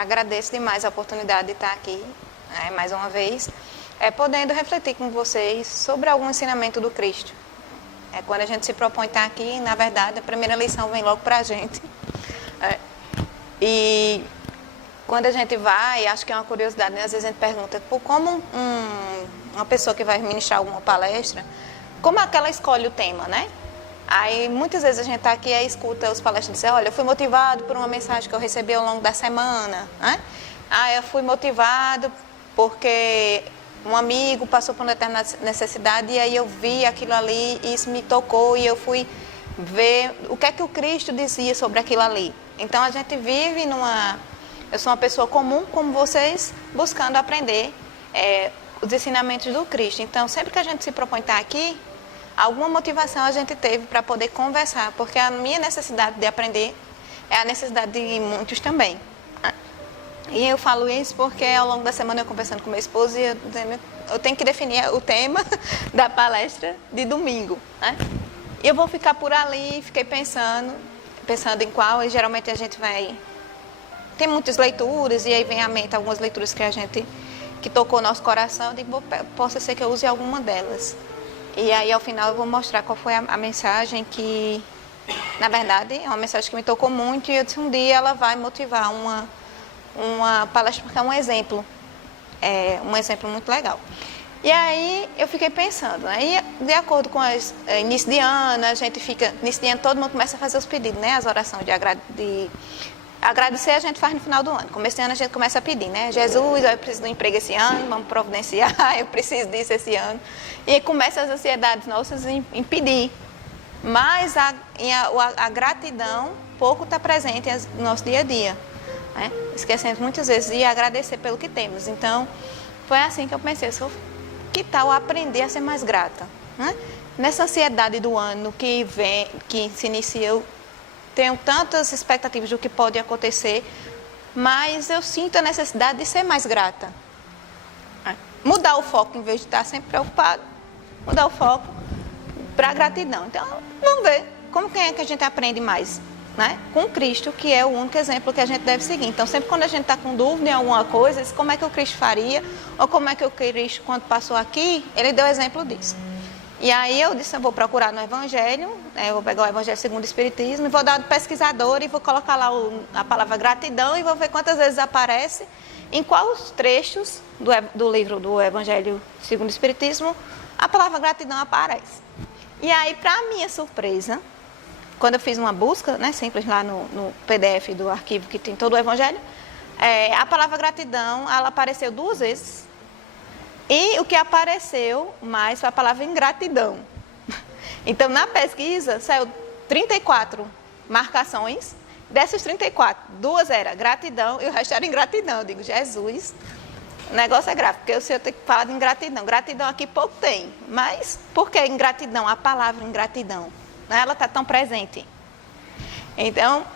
Agradeço demais a oportunidade de estar aqui, mais uma vez, podendo refletir com vocês sobre algum ensinamento do Cristo. Quando a gente se propõe estar aqui, na verdade, a primeira lição vem logo para a gente. E quando a gente vai, acho que é uma curiosidade, né? Às vezes a gente pergunta, como uma pessoa que vai ministrar alguma palestra, como é que ela escolhe o tema, né? Aí, muitas vezes a gente está aqui e escuta os palestrantes dizer, olha, eu fui motivado por uma mensagem que eu recebi ao longo da semana, né? Eu fui motivado porque um amigo passou por uma determinada necessidade e aí eu vi aquilo ali e isso me tocou e eu fui ver o que é que o Cristo dizia sobre aquilo ali. Então, a gente vive eu sou uma pessoa comum, como vocês, buscando aprender os ensinamentos do Cristo. Então, sempre que a gente se propõe estar aqui, alguma motivação a gente teve para poder conversar, porque a minha necessidade de aprender é a necessidade de muitos também. E eu falo isso porque ao longo da semana eu conversando com meu esposo e eu tenho que definir o tema da palestra de domingo, né? E eu vou ficar por ali, fiquei pensando em qual, e geralmente a gente tem muitas leituras e aí vem à mente algumas leituras que tocou nosso coração, eu digo, possa ser que eu use alguma delas. E aí, ao final, eu vou mostrar qual foi a mensagem que, na verdade, é uma mensagem que me tocou muito e eu disse, um dia ela vai motivar uma palestra, porque é um exemplo muito legal. E aí, eu fiquei pensando, né? E de acordo com início de ano, início de ano todo mundo começa a fazer os pedidos, né? As orações de agradecer a gente faz no final do ano. Começo de ano a gente começa a pedir, né? Jesus, eu preciso de um emprego esse ano, vamos providenciar, eu preciso disso esse ano. E aí começa as ansiedades nossas em pedir. Mas a gratidão pouco está presente no nosso dia a dia, né? Esquecendo muitas vezes de agradecer pelo que temos. Então, foi assim que eu pensei, que tal aprender a ser mais grata, né? Nessa ansiedade do ano que se inicia, eu tenho tantas expectativas do que pode acontecer, mas eu sinto a necessidade de ser mais grata. Mudar o foco, em vez de estar sempre preocupado, mudar o foco para a gratidão. Então, vamos ver como é que a gente aprende mais, né? Com Cristo, que é o único exemplo que a gente deve seguir. Então, sempre quando a gente está com dúvida em alguma coisa, como é que o Cristo faria, ou como é que o Cristo, quando passou aqui, ele deu exemplo disso. E aí eu disse, eu vou procurar no Evangelho, eu vou pegar o Evangelho segundo o Espiritismo, e vou dar do pesquisador e vou colocar lá a palavra gratidão e vou ver quantas vezes aparece, em quais trechos do livro do Evangelho segundo o Espiritismo a palavra gratidão aparece. E aí, para minha surpresa, quando eu fiz uma busca, né, simples lá no PDF do arquivo que tem todo o Evangelho, a palavra gratidão, ela apareceu 2 vezes. E o que apareceu mais foi a palavra ingratidão. Então, na pesquisa, saiu 34 marcações. Dessas 34, 2 eram gratidão e o resto era ingratidão. Eu digo, Jesus, o negócio é grave, porque eu sei eu tenho que falar de ingratidão. Gratidão aqui pouco tem. Mas por que ingratidão? A palavra ingratidão, né? Ela está tão presente. Então,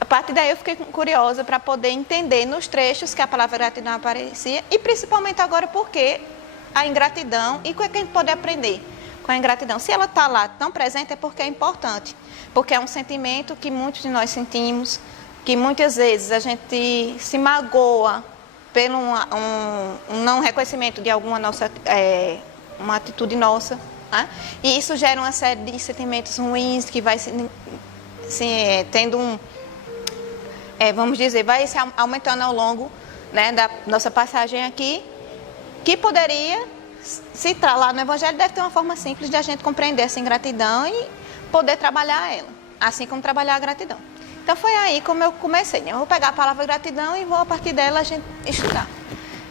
a partir daí eu fiquei curiosa para poder entender nos trechos que a palavra gratidão aparecia e principalmente agora porque a ingratidão e o que a gente pode aprender com a ingratidão. Se ela está lá tão presente é porque é importante, porque é um sentimento que muitos de nós sentimos, que muitas vezes a gente se magoa pelo um não reconhecimento de alguma uma atitude nossa, né? E isso gera uma série de sentimentos ruins que vai tendo vamos dizer, vai se aumentando ao longo, né, da nossa passagem aqui, que poderia, se lá no Evangelho, deve ter uma forma simples de a gente compreender essa ingratidão e poder trabalhar ela, assim como trabalhar a gratidão. Então, foi aí como eu comecei, né? Eu vou pegar a palavra gratidão e vou, a partir dela, a gente estudar.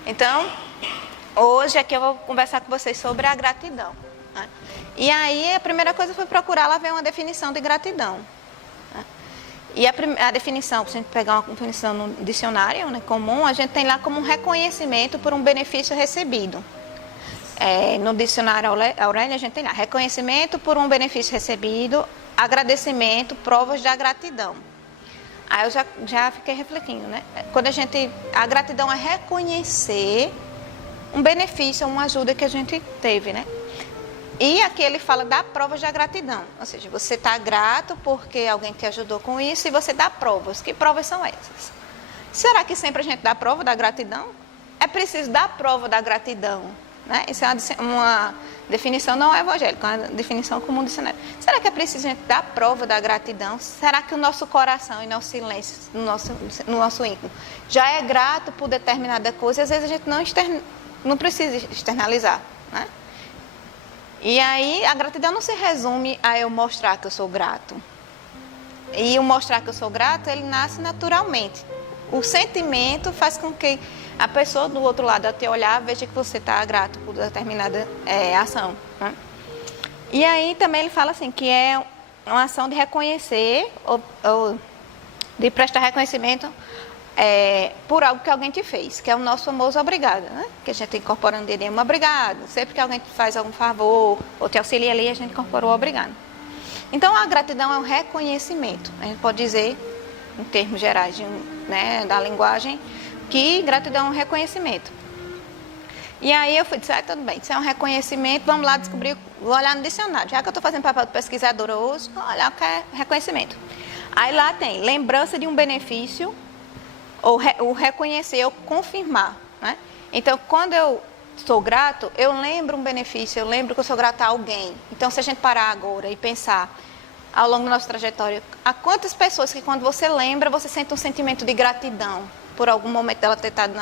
Então, hoje aqui eu vou conversar com vocês sobre a gratidão, né? E aí, a primeira coisa foi procurar lá ver uma definição de gratidão. E a definição, se a gente pegar uma definição no dicionário, né, comum, a gente tem lá como um reconhecimento por um benefício recebido. No dicionário Aurélia, a gente tem lá reconhecimento por um benefício recebido, agradecimento, provas da gratidão. Aí eu já fiquei refletindo, né? Quando a gratidão é reconhecer um benefício, uma ajuda que a gente teve, né? E aqui ele fala da prova da gratidão, ou seja, você está grato porque alguém te ajudou com isso e você dá provas. Que provas são essas? Será que sempre a gente dá prova da gratidão? É preciso dar prova da gratidão, né? Isso é uma definição não evangélica, uma definição comum do dicionário. Será que é preciso a gente dar prova da gratidão? Será que o nosso coração e nosso silêncio, no nosso íntimo, já é grato por determinada coisa? Às vezes a gente não precisa externalizar, né? E aí a gratidão não se resume a eu mostrar que eu sou grato. E o mostrar que eu sou grato, ele nasce naturalmente. O sentimento faz com que a pessoa do outro lado, ao te olhar, veja que você está grato por determinada ação, né? E aí também ele fala assim, que é uma ação de reconhecer ou de prestar reconhecimento por algo que alguém te fez, que é o nosso famoso obrigado, né? Que a gente incorpora no DDM, obrigado. Sempre que alguém te faz algum favor ou te auxilia ali, a gente incorporou o obrigado. Então, a gratidão é um reconhecimento. A gente pode dizer, em termos gerais né, da linguagem, que gratidão é um reconhecimento. E aí eu fui dizer, tudo bem, isso é um reconhecimento, vamos lá descobrir, vou olhar no dicionário. Já que eu estou fazendo papel de pesquisadora hoje, vou olhar o que é reconhecimento. Aí lá tem lembrança de um benefício, ou o reconhecer, ou confirmar, né? Então, quando eu sou grato, eu lembro um benefício, eu lembro que eu sou grato a alguém. Então, se a gente parar agora e pensar ao longo da nossa trajetória, há quantas pessoas que quando você lembra, você sente um sentimento de gratidão por algum momento dela ter estado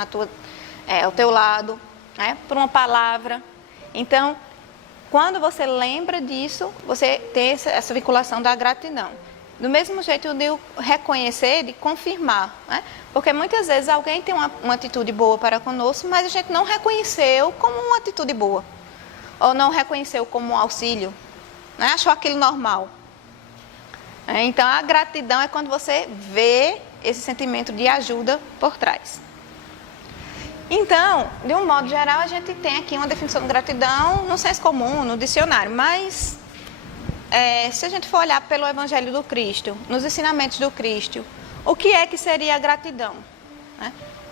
ao teu lado, né? Por uma palavra. Então, quando você lembra disso, você tem essa vinculação da gratidão. Do mesmo jeito de reconhecer, de confirmar, né? Porque muitas vezes alguém tem uma atitude boa para conosco, mas a gente não reconheceu como uma atitude boa. Ou não reconheceu como um auxílio, né? Achou aquilo normal. Então, a gratidão é quando você vê esse sentimento de ajuda por trás. Então, de um modo geral, a gente tem aqui uma definição de gratidão no senso comum, no dicionário, mas se a gente for olhar pelo Evangelho do Cristo, nos ensinamentos do Cristo, o que é que seria a gratidão? Né?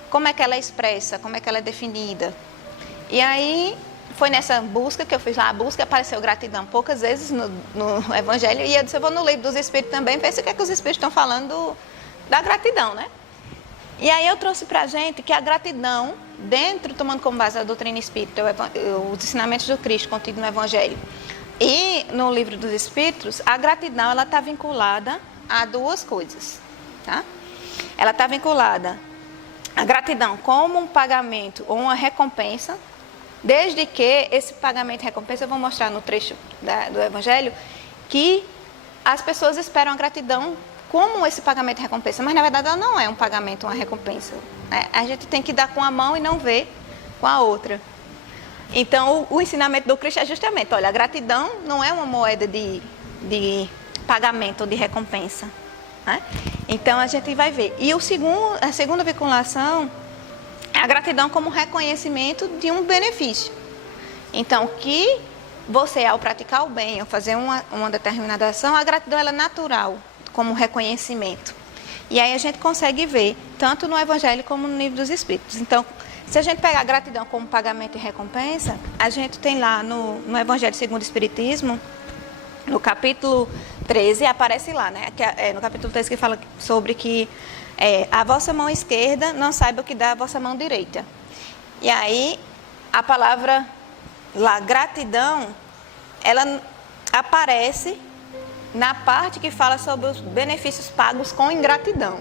Como é que ela é expressa? Como é que ela é definida? E aí, foi nessa busca que eu fiz lá, a busca, apareceu gratidão poucas vezes no Evangelho, e eu disse, eu vou no livro dos Espíritos também, ver se o que é que os Espíritos estão falando da gratidão, né? E aí eu trouxe pra gente que a gratidão, tomando como base a doutrina espírita, os ensinamentos do Cristo contido no Evangelho, e no livro dos Espíritos, a gratidão, ela está vinculada a duas coisas, tá? Ela está vinculada à gratidão como um pagamento ou uma recompensa, desde que esse pagamento e recompensa, eu vou mostrar no trecho do Evangelho, que as pessoas esperam a gratidão como esse pagamento e recompensa, mas na verdade ela não é um pagamento ou uma recompensa, né? A gente tem que dar com a mão e não ver com a outra. Então, o ensinamento do Cristo é justamente, olha, a gratidão não é uma moeda de pagamento ou de recompensa, né? Então, a gente vai ver. E a segunda vinculação é a gratidão como reconhecimento de um benefício. Então, que você, ao praticar o bem, ou fazer uma determinada ação, a gratidão ela é natural, como reconhecimento. E aí a gente consegue ver, tanto no Evangelho como no livro dos Espíritos. Então, se a gente pegar a gratidão como pagamento e recompensa, a gente tem lá no Evangelho segundo o Espiritismo, no capítulo 13, aparece lá, né? No capítulo 13 que fala sobre que a vossa mão esquerda não saiba o que dá a vossa mão direita. E aí, a palavra lá, gratidão, ela aparece na parte que fala sobre os benefícios pagos com ingratidão.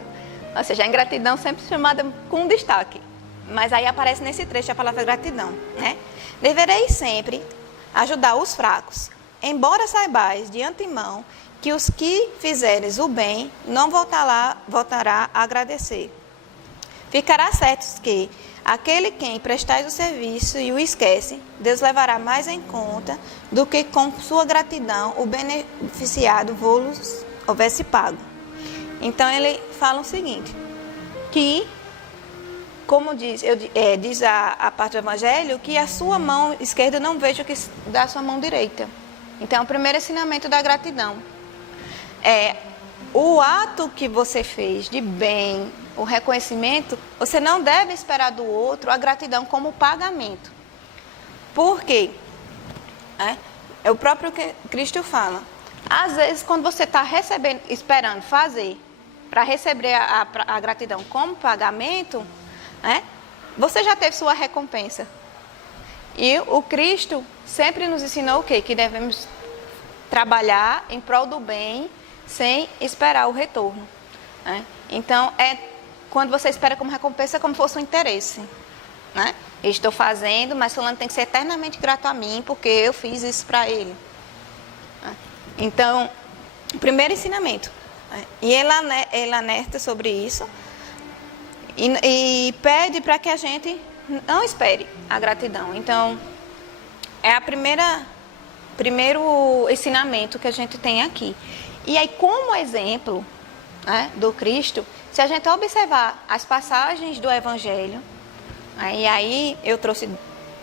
Ou seja, a ingratidão sempre chamada com destaque. Mas aí aparece nesse trecho a palavra gratidão, né? Devereis sempre ajudar os fracos, embora saibais de antemão que os que fizeres o bem não voltará a agradecer. Ficará certo que aquele quem prestais o serviço e o esquece, Deus levará mais em conta do que com sua gratidão o beneficiado vos houvesse pago. Então ele fala o seguinte, que como diz a parte do Evangelho, que a sua mão esquerda não veja o que dá a sua mão direita. Então, o primeiro ensinamento da gratidão é o ato que você fez de bem, o reconhecimento, você não deve esperar do outro a gratidão como pagamento. Por quê? O próprio Cristo fala. Às vezes, quando você está recebendo, esperando fazer para receber a gratidão como pagamento, né, você já teve sua recompensa. E o Cristo sempre nos ensinou o quê? Que devemos trabalhar em prol do bem sem esperar o retorno. Né? Então, quando você espera como recompensa, é como se fosse um interesse. Né? Eu estou fazendo, mas fulano tem que ser eternamente grato a mim, porque eu fiz isso para ele. Né? Então, o primeiro ensinamento. Né? E ele alerta sobre isso e pede para que a gente não espere a gratidão. Então, é a primeiro ensinamento que a gente tem aqui. E aí, como exemplo, né, do Cristo, se a gente observar as passagens do Evangelho, e aí eu trouxe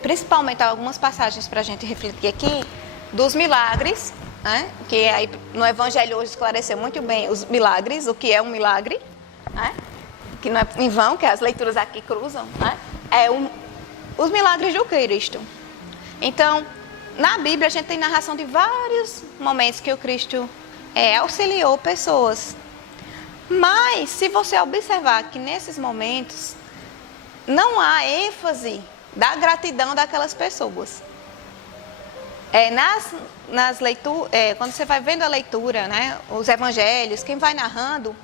principalmente algumas passagens para a gente refletir aqui, dos milagres, né, que aí no Evangelho hoje esclareceu muito bem os milagres, o que é um milagre, né, que não é em vão, que as leituras aqui cruzam, né, os milagres do Cristo. Então, na Bíblia a gente tem narração de vários momentos que o Cristo auxiliou pessoas. Mas, se você observar que nesses momentos não há ênfase da gratidão daquelas pessoas. Nas leituras, quando você vai vendo a leitura, né, os evangelhos, quem vai narrando,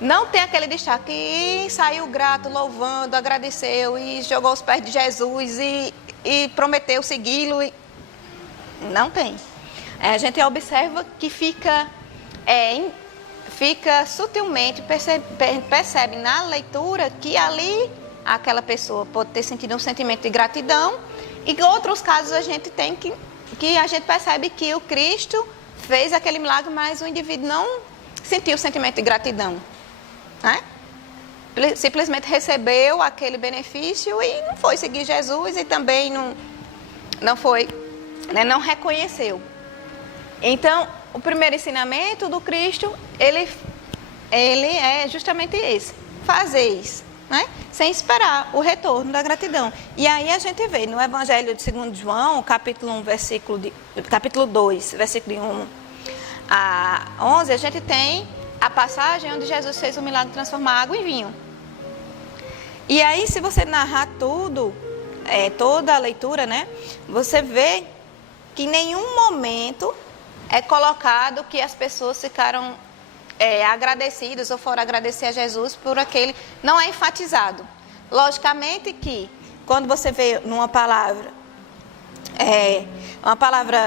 não tem aquele destaque, e saiu grato, louvando, agradeceu e jogou aos pés de Jesus e prometeu segui-lo. Não tem. A gente observa que fica sutilmente, percebe na leitura que ali aquela pessoa pode ter sentido um sentimento de gratidão, e em outros casos a gente tem que a gente percebe que o Cristo fez aquele milagre, mas o indivíduo não sentiu o sentimento de gratidão. Né? Simplesmente recebeu aquele benefício e não foi seguir Jesus e também não foi, né, não reconheceu. Então, o primeiro ensinamento do Cristo, ele é justamente esse, fazer isso, né? Sem esperar o retorno da gratidão. E aí a gente vê no Evangelho de 2 João, capítulo 2, versículo de 1 a 11, a gente tem a passagem onde Jesus fez o milagre de transformar água em vinho. E aí, se você narrar tudo, toda a leitura, né, você vê que em nenhum momento é colocado que as pessoas ficaram agradecidas ou foram agradecer a Jesus por aquele. Não é enfatizado. Logicamente que, quando você vê numa palavra,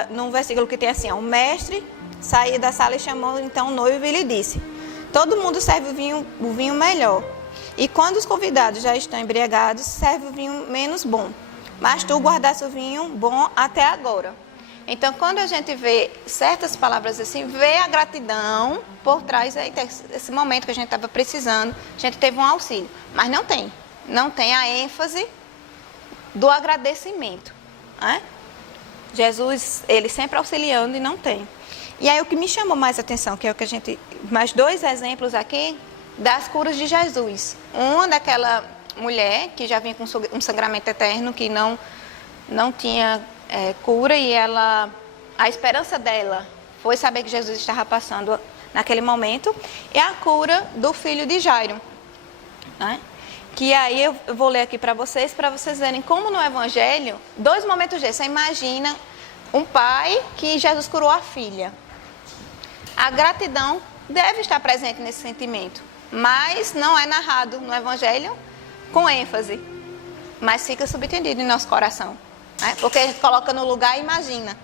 num versículo que tem assim, o mestre saiu da sala e chamou então o noivo e lhe disse: todo mundo serve o vinho melhor, e quando os convidados já estão embriagados, serve o vinho menos bom, mas tu guardaste o vinho bom até agora. Então, quando a gente vê certas palavras assim, vê a gratidão por trás desse momento que a gente estava precisando, a gente teve um auxílio, mas não tem a ênfase do agradecimento, né? Jesus, ele sempre auxiliando, e não tem. E aí o que me chamou mais atenção, que é o que a gente... Mais 2 exemplos aqui das curas de Jesus. Uma daquela mulher que já vinha com um sangramento eterno, que não tinha cura, e a esperança dela foi saber que Jesus estava passando naquele momento. E a cura do filho de Jairo, né? Que aí eu vou ler aqui para vocês verem como no Evangelho, 2 momentos desses. Você imagina um pai que Jesus curou a filha. A gratidão deve estar presente nesse sentimento, mas não é narrado no Evangelho com ênfase, mas fica subentendido em nosso coração, né? Porque a gente coloca no lugar e imagina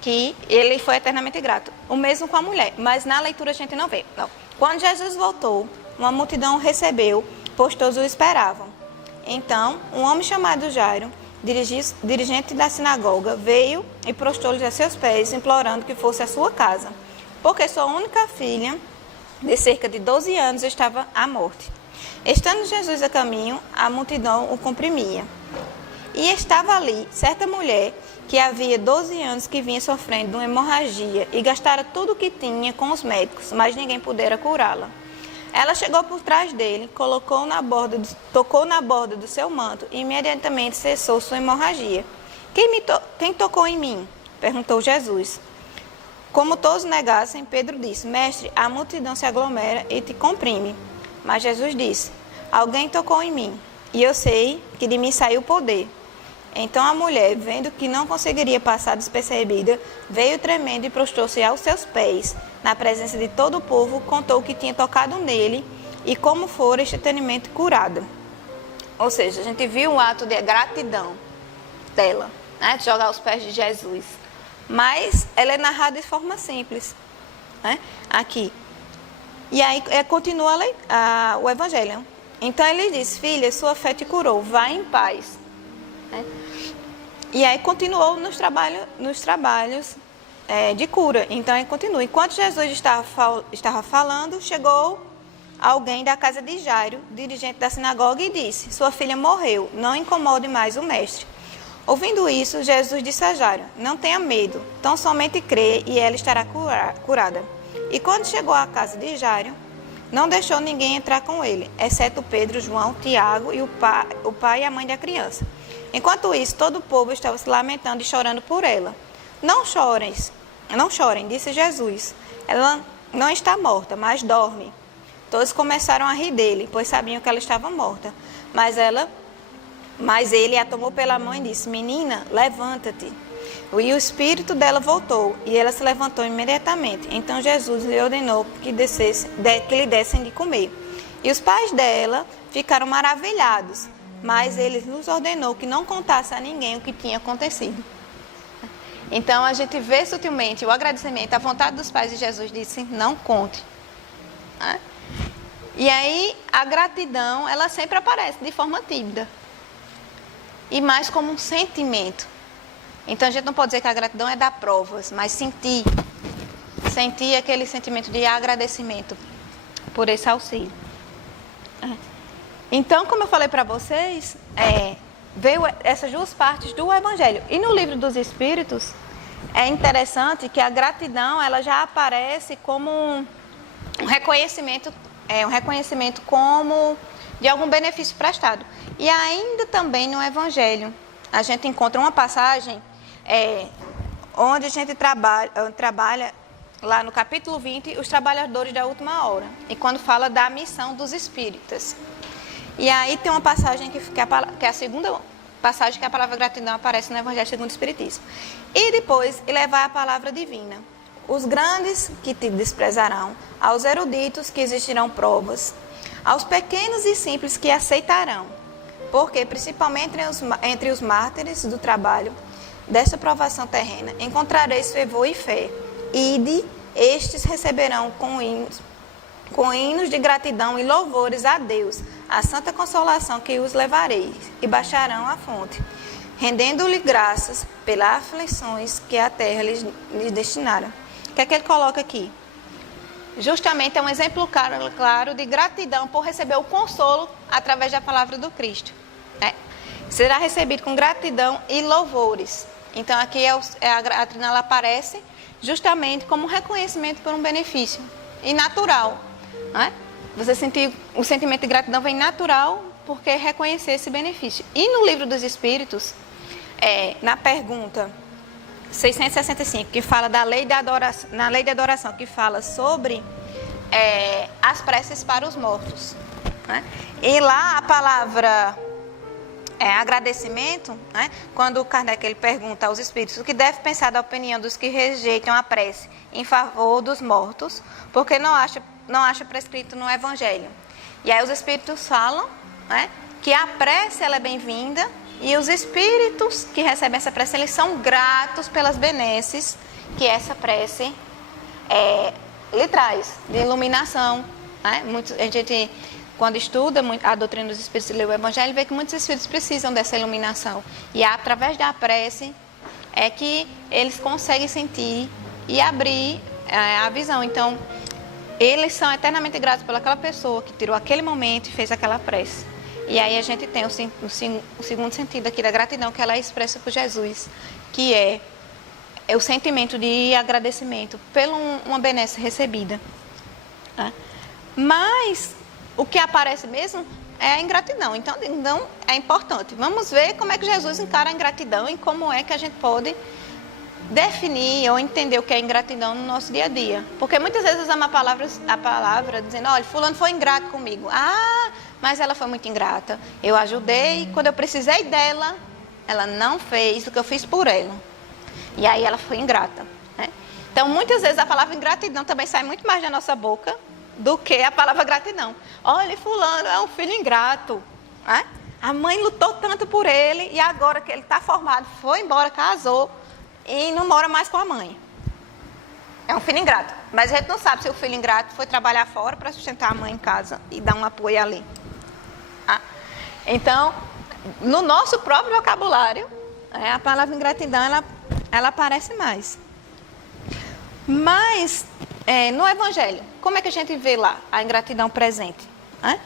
que ele foi eternamente grato. O mesmo com a mulher, mas na leitura a gente não vê. Não. Quando Jesus voltou, uma multidão o recebeu, pois todos o esperavam. Então, um homem chamado Jairo, dirigente da sinagoga, veio e prostrou-lhe a seus pés, implorando que fosse à sua casa, porque sua única filha, de cerca de 12 anos, estava à morte. Estando Jesus a caminho, a multidão o comprimia. E estava ali certa mulher que havia 12 anos que vinha sofrendo de uma hemorragia e gastara tudo o que tinha com os médicos, mas ninguém pudera curá-la. Ela chegou por trás dele, tocou na borda do seu manto e imediatamente cessou sua hemorragia. Quem tocou em mim? Perguntou Jesus. Como todos negassem, Pedro disse: Mestre, a multidão se aglomera e te comprime. Mas Jesus disse: Alguém tocou em mim, e eu sei que de mim saiu o poder. Então a mulher, vendo que não conseguiria passar despercebida, veio tremendo e prostrou-se aos seus pés. Na presença de todo o povo, contou o que tinha tocado nele e como fora instantaneamente curada. Ou seja, a gente viu um ato de gratidão dela, né, de jogar aos pés de Jesus. Mas ela é narrada de forma simples, né, aqui. E aí continua o Evangelho. Então ele diz: Filha, sua fé te curou, vá em paz. Né? E aí continuou nos trabalhos de cura. Então aí continua. Enquanto Jesus estava falando, chegou alguém da casa de Jairo, dirigente da sinagoga, e disse: Sua filha morreu, não incomode mais o mestre. Ouvindo isso, Jesus disse a Jairo: Não tenha medo, tão somente crê e ela estará curada. E quando chegou à casa de Jairo, não deixou ninguém entrar com ele, exceto Pedro, João, Tiago e o pai e a mãe da criança. Enquanto isso, todo o povo estava se lamentando e chorando por ela. Não chorem, disse Jesus. Ela não está morta, mas dorme. Todos começaram a rir dele, pois sabiam que ela estava morta. Mas ele a tomou pela mão e disse: Menina, levanta-te. E o espírito dela voltou, e ela se levantou imediatamente. Então Jesus lhe ordenou que lhe dessem de comer. E os pais dela ficaram maravilhados, mas ele nos ordenou que não contasse a ninguém o que tinha acontecido. Então a gente vê sutilmente o agradecimento, a vontade dos pais de Jesus disse: não conte. E aí a gratidão, ela sempre aparece de forma tímida e mais como um sentimento. Então a gente não pode dizer que a gratidão é dar provas, mas sentir aquele sentimento de agradecimento por esse auxílio. Então, como eu falei para vocês, veio essas duas partes do Evangelho. E no livro dos Espíritos, é interessante que a gratidão ela já aparece como um reconhecimento como de algum benefício prestado. E ainda também no Evangelho, a gente encontra uma passagem onde a gente trabalha lá no capítulo 20, os trabalhadores da última hora. E quando fala da missão dos espíritas. E aí tem uma passagem que é a segunda passagem que a palavra gratidão aparece no Evangelho segundo o Espiritismo. E depois, levar a palavra divina. Os grandes que te desprezarão, aos eruditos que existirão provas, aos pequenos e simples que aceitarão. Porque, principalmente entre os mártires do trabalho, desta provação terrena, encontrareis fervor e fé. Ide, estes receberão com hinos de gratidão e louvores a Deus, a santa consolação que os levareis, e baixarão a fonte, rendendo-lhe graças pelas aflições que a terra lhes destinaram. O que é que ele coloca aqui? Justamente é um exemplo claro de gratidão por receber o consolo através da palavra do Cristo. Será recebido com gratidão e louvores. Então aqui a gratidão ela aparece justamente como um reconhecimento por um benefício e natural. Você sentir o sentimento de gratidão vem natural porque reconhecer esse benefício. E no livro dos Espíritos, na pergunta 665, que fala da lei da adoração, na lei de adoração, que fala sobre as preces para os mortos. E lá a palavra agradecimento, quando Kardec ele pergunta aos espíritos o que deve pensar da opinião dos que rejeitam a prece em favor dos mortos, porque não acha prescrito no Evangelho. E aí os espíritos falam que a prece ela é bem-vinda e os espíritos que recebem essa prece eles são gratos pelas benesses que essa prece lhe traz, de iluminação. A gente, quando estuda a doutrina dos espíritos e lê o Evangelho, vê que muitos espíritos precisam dessa iluminação. E através da prece é que eles conseguem sentir e abrir a visão. Então, eles são eternamente gratos pelaquela pessoa que tirou aquele momento e fez aquela prece. E aí a gente tem o segundo sentido aqui da gratidão, que ela é expressa por Jesus, que é o sentimento de agradecimento por uma benesse recebida. Mas o que aparece mesmo é a ingratidão. Então é importante. Vamos ver como é que Jesus encara a ingratidão e como é que a gente pode definir ou entender o que é ingratidão no nosso dia a dia. Porque muitas vezes usamos a palavra dizendo, olha, fulano foi ingrato comigo. Ah, mas ela foi muito ingrata. Eu ajudei, quando eu precisei dela, ela não fez o que eu fiz por ela. E aí ela foi ingrata. Né? Então, muitas vezes a palavra ingratidão também sai muito mais da nossa boca do que a palavra gratidão. Olha, fulano é um filho ingrato. Né? A mãe lutou tanto por ele e agora que ele está formado, foi embora, casou e não mora mais com a mãe. É um filho ingrato. Mas a gente não sabe se o filho ingrato foi trabalhar fora para sustentar a mãe em casa e dar um apoio ali. Tá? Então, no nosso próprio vocabulário, a palavra ingratidão, ela aparece mais. Mas, no Evangelho, como é que a gente vê lá a ingratidão presente? Né?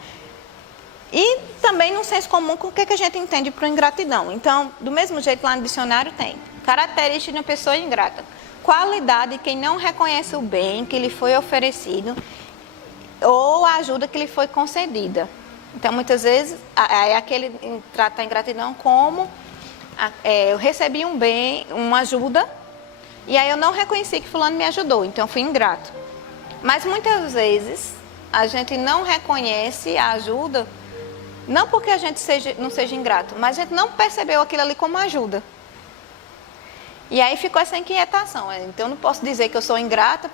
E também no senso comum, o que a gente entende por ingratidão? Então, do mesmo jeito, lá no dicionário tem característica de uma pessoa ingrata. Qualidade de quem não reconhece o bem que lhe foi oferecido ou a ajuda que lhe foi concedida. Então, muitas vezes, aquele trata a ingratidão como eu recebi um bem, uma ajuda, e aí eu não reconheci que fulano me ajudou, então eu fui ingrato. Mas muitas vezes a gente não reconhece a ajuda, não porque a gente não seja ingrato, mas a gente não percebeu aquilo ali como ajuda. E aí ficou essa inquietação. Então eu não posso dizer que eu sou ingrata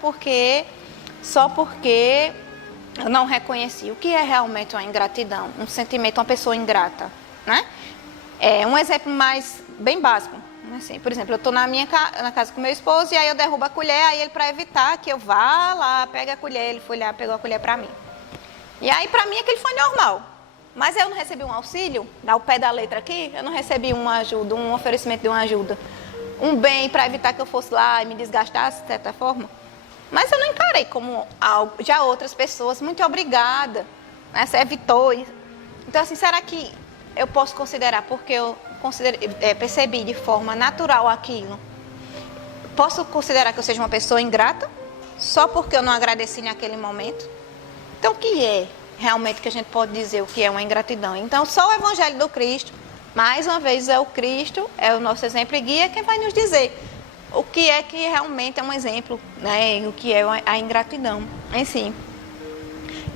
só porque eu não reconheci. O que é realmente uma ingratidão? Um sentimento, uma pessoa ingrata, né? Um exemplo bem básico. Assim, por exemplo, eu estou na casa com meu esposo e aí eu derrubo a colher, aí ele, para evitar que eu vá lá, pegue a colher, ele foi lá, pegou a colher para mim. E aí, para mim, aquilo foi normal. Mas eu não recebi um auxílio, ao pé da letra aqui, eu não recebi uma ajuda, um oferecimento de uma ajuda, um bem para evitar que eu fosse lá e me desgastasse, de certa forma. Mas eu não encarei como algo. Já outras pessoas, muito obrigada, né? Você evitou. Então, assim, será que eu posso considerar, porque eu percebi de forma natural aquilo, posso considerar que eu seja uma pessoa ingrata, só porque eu não agradeci naquele momento? Então, o que é realmente que a gente pode dizer o que é uma ingratidão? Então, só o Evangelho do Cristo, mais uma vez, é o Cristo, é o nosso exemplo e guia, quem vai nos dizer o que é que realmente é um exemplo, né? O que é a ingratidão em si.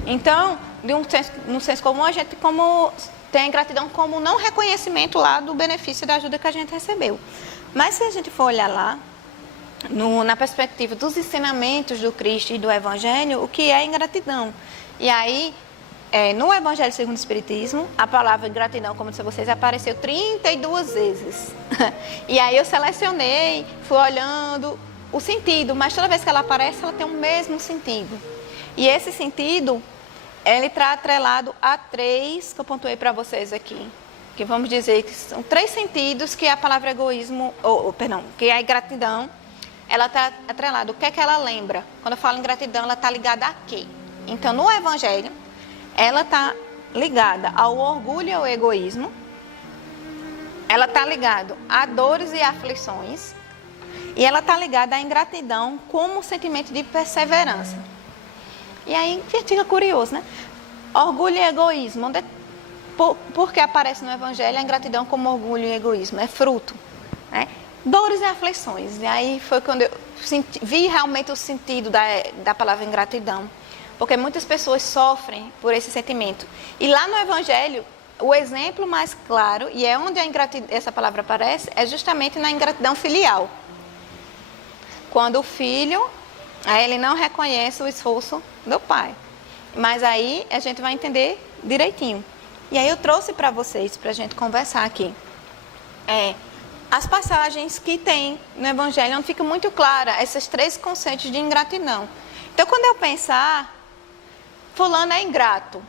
Então, no senso comum, a gente tem a ingratidão como não reconhecimento lá do benefício da ajuda que a gente recebeu. Mas se a gente for olhar lá, na perspectiva dos ensinamentos do Cristo e do Evangelho, o que é ingratidão? E aí, no Evangelho segundo o Espiritismo, a palavra ingratidão, como disse a vocês, apareceu 32 vezes. E aí eu selecionei, fui olhando o sentido, mas toda vez que ela aparece, ela tem o mesmo sentido. E esse sentido, ele está atrelado a 3, que eu pontuei para vocês aqui. Que vamos dizer que são 3 sentidos que a palavra egoísmo, que a ingratidão, ela está atrelada. O que é que ela lembra? Quando eu falo ingratidão, ela está ligada a quê? Então, no Evangelho, ela está ligada ao orgulho e ao egoísmo. Ela está ligada a dores e aflições. E ela está ligada à ingratidão como sentimento de perseverança. E aí, fica curioso, né? Orgulho e egoísmo. Por que aparece no Evangelho a ingratidão como orgulho e egoísmo? É fruto, né? Dores e aflições. E aí foi quando eu vi realmente o sentido da palavra ingratidão. Porque muitas pessoas sofrem por esse sentimento. E lá no Evangelho, o exemplo mais claro, e é onde essa palavra aparece, é justamente na ingratidão filial. Quando o filho, ele não reconhece o esforço do pai. Mas aí a gente vai entender direitinho. E aí eu trouxe para vocês, para a gente conversar aqui, as passagens que tem no Evangelho, onde fica muito clara esses 3 conceitos de ingratidão. Então, quando eu pensar, fulano é ingrato.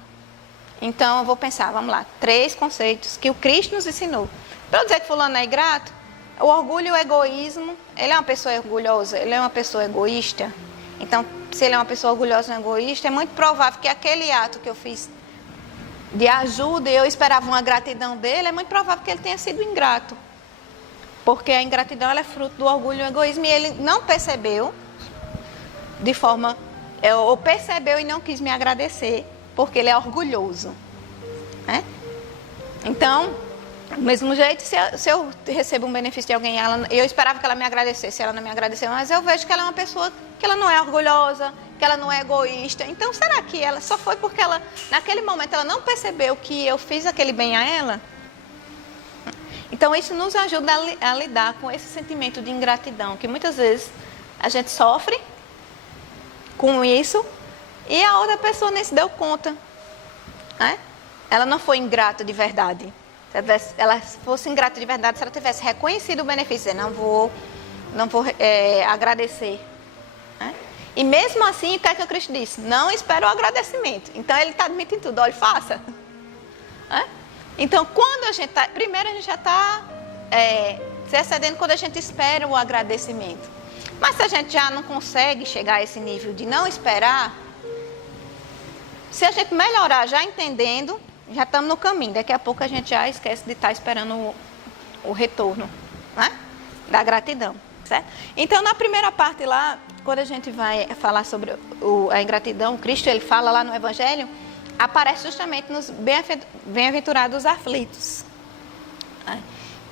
Então, eu vou pensar, vamos lá, 3 conceitos que o Cristo nos ensinou. Para eu dizer que fulano é ingrato, o orgulho e o egoísmo, ele é uma pessoa orgulhosa, ele é uma pessoa egoísta. Então, se ele é uma pessoa orgulhosa e egoísta, é muito provável que aquele ato que eu fiz de ajuda e eu esperava uma gratidão dele, é muito provável que ele tenha sido ingrato. Porque a ingratidão ela é fruto do orgulho e do egoísmo e ele não percebeu de forma... ou percebeu e não quis me agradecer, porque ele é orgulhoso. Né? Então, Do mesmo jeito, se eu recebo um benefício de alguém, eu esperava que ela me agradecesse, ela não me agradeceu, mas eu vejo que ela é uma pessoa que ela não é orgulhosa, que ela não é egoísta. Então, será que ela só foi porque ela, naquele momento, ela não percebeu que eu fiz aquele bem a ela? Então, isso nos ajuda a lidar com esse sentimento de ingratidão, que muitas vezes a gente sofre com isso e a outra pessoa nem se deu conta, né? Ela não foi ingrata de verdade. Se ela fosse ingrata de verdade, se ela tivesse reconhecido o benefício, não vou agradecer. Né? E mesmo assim, o que é que o Cristo disse? Não espera o agradecimento. Então, ele está admitindo tudo. Olha, faça. Né? Então, quando a gente está... Primeiro, a gente já está se excedendo quando a gente espera o agradecimento. Mas se a gente já não consegue chegar a esse nível de não esperar, se a gente melhorar já entendendo, já estamos no caminho. Daqui a pouco a gente já esquece de estar esperando o retorno, né? Da gratidão, certo? Então, na primeira parte lá, quando a gente vai falar sobre a ingratidão, Cristo, ele fala lá no Evangelho, aparece justamente nos bem-aventurados aflitos. Né?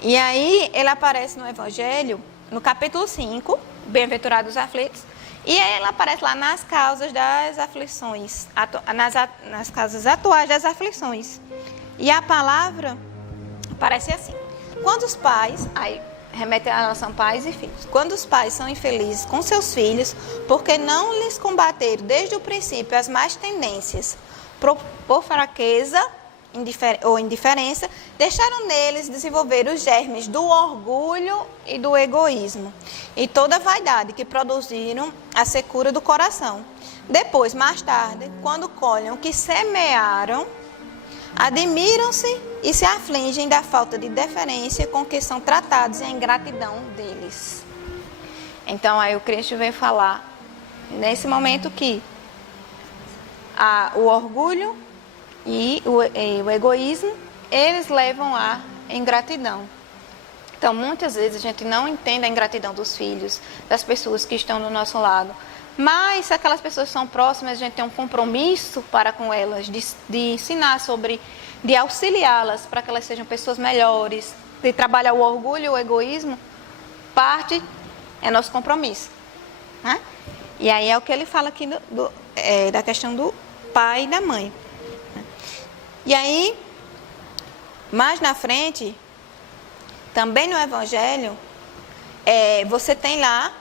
E aí, ele aparece no Evangelho, no capítulo 5, bem-aventurados aflitos, e aí ele aparece lá nas causas das aflições, nas causas atuais das aflições. E a palavra parece assim. Quando os pais, aí remete à relação pais e filhos. Quando os pais são infelizes com seus filhos, porque não lhes combateram desde o princípio as más tendências, por fraqueza ou indiferença, deixaram neles desenvolver os germes do orgulho e do egoísmo e toda a vaidade que produziram a secura do coração. Depois, mais tarde, quando colhem o que semearam, admiram-se e se afligem da falta de deferência com que são tratados e a ingratidão deles. Então, aí o Cristo veio falar, nesse momento, que o orgulho e o egoísmo, eles levam à ingratidão. Então, muitas vezes a gente não entende a ingratidão dos filhos, das pessoas que estão do nosso lado. Mas, se aquelas pessoas são próximas, a gente tem um compromisso para com elas, de ensinar sobre, de auxiliá-las para que elas sejam pessoas melhores, de trabalhar o orgulho e o egoísmo, parte é nosso compromisso. Né? E aí é o que ele fala aqui da questão do pai e da mãe. E aí, mais na frente, também no Evangelho, você tem lá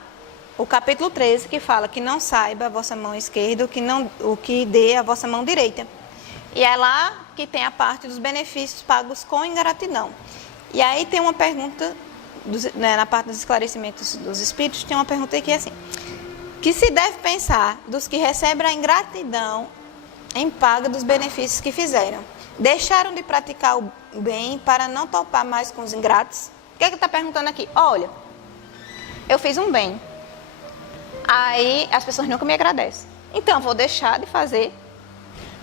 o capítulo 13, que fala que não saiba a vossa mão esquerda o que dê a vossa mão direita. E é lá que tem a parte dos benefícios pagos com ingratidão. E aí tem uma pergunta, na parte dos esclarecimentos dos Espíritos, tem uma pergunta aqui assim: que se deve pensar dos que recebem a ingratidão em paga dos benefícios que fizeram? Deixaram de praticar o bem para não topar mais com os ingratos? O que é que está perguntando aqui? Olha, eu fiz um bem, aí as pessoas nunca me agradecem. Então, vou deixar de fazer,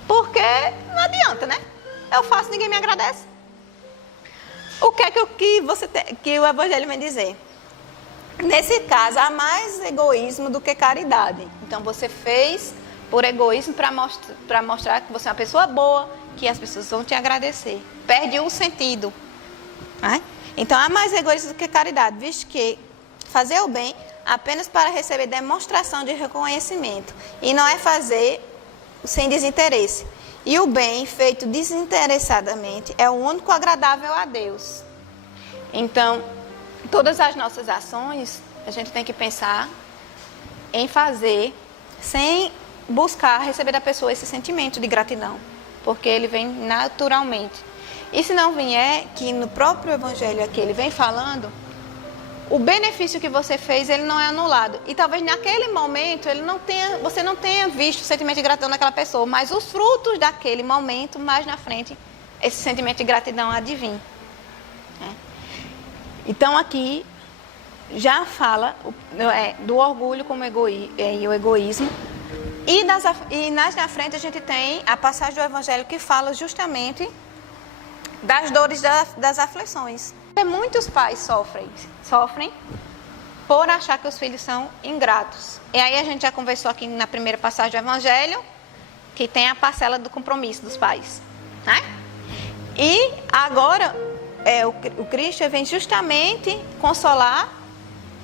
porque não adianta, né? Eu faço, ninguém me agradece. O que é que o Evangelho vem dizer? Nesse caso, há mais egoísmo do que caridade. Então, você fez por egoísmo para mostrar que você é uma pessoa boa, que as pessoas vão te agradecer. Perde o sentido. Né? Então, há mais egoísmo do que caridade, visto que fazer o bem apenas para receber demonstração de reconhecimento. E não é fazer sem desinteresse. E o bem feito desinteressadamente é o único agradável a Deus. Então, todas as nossas ações, a gente tem que pensar em fazer sem buscar receber da pessoa esse sentimento de gratidão, porque ele vem naturalmente. E se não vier, que no próprio Evangelho aqui ele vem falando, o benefício que você fez, ele não é anulado. E talvez naquele momento você não tenha visto o sentimento de gratidão naquela pessoa, mas os frutos daquele momento, mais na frente, esse sentimento de gratidão há de vir. Então aqui já fala do orgulho como e o egoísmo. E mais na frente a gente tem a passagem do Evangelho que fala justamente das dores das aflições. Muitos pais sofrem por achar que os filhos são ingratos. E aí a gente já conversou aqui na primeira passagem do Evangelho, que tem a parcela do compromisso dos pais. Né? E agora, o Cristo vem justamente consolar,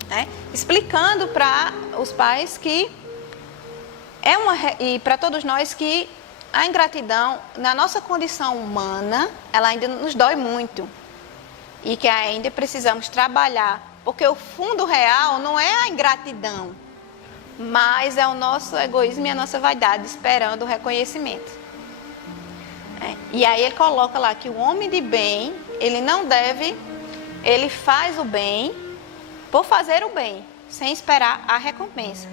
né, explicando para os pais que e para todos nós que a ingratidão, na nossa condição humana, ela ainda nos dói muito. E que ainda precisamos trabalhar. Porque o fundo real não é a ingratidão, mas é o nosso egoísmo e a nossa vaidade esperando o reconhecimento. E aí ele coloca lá que o homem de bem, ele faz o bem por fazer o bem, sem esperar a recompensa.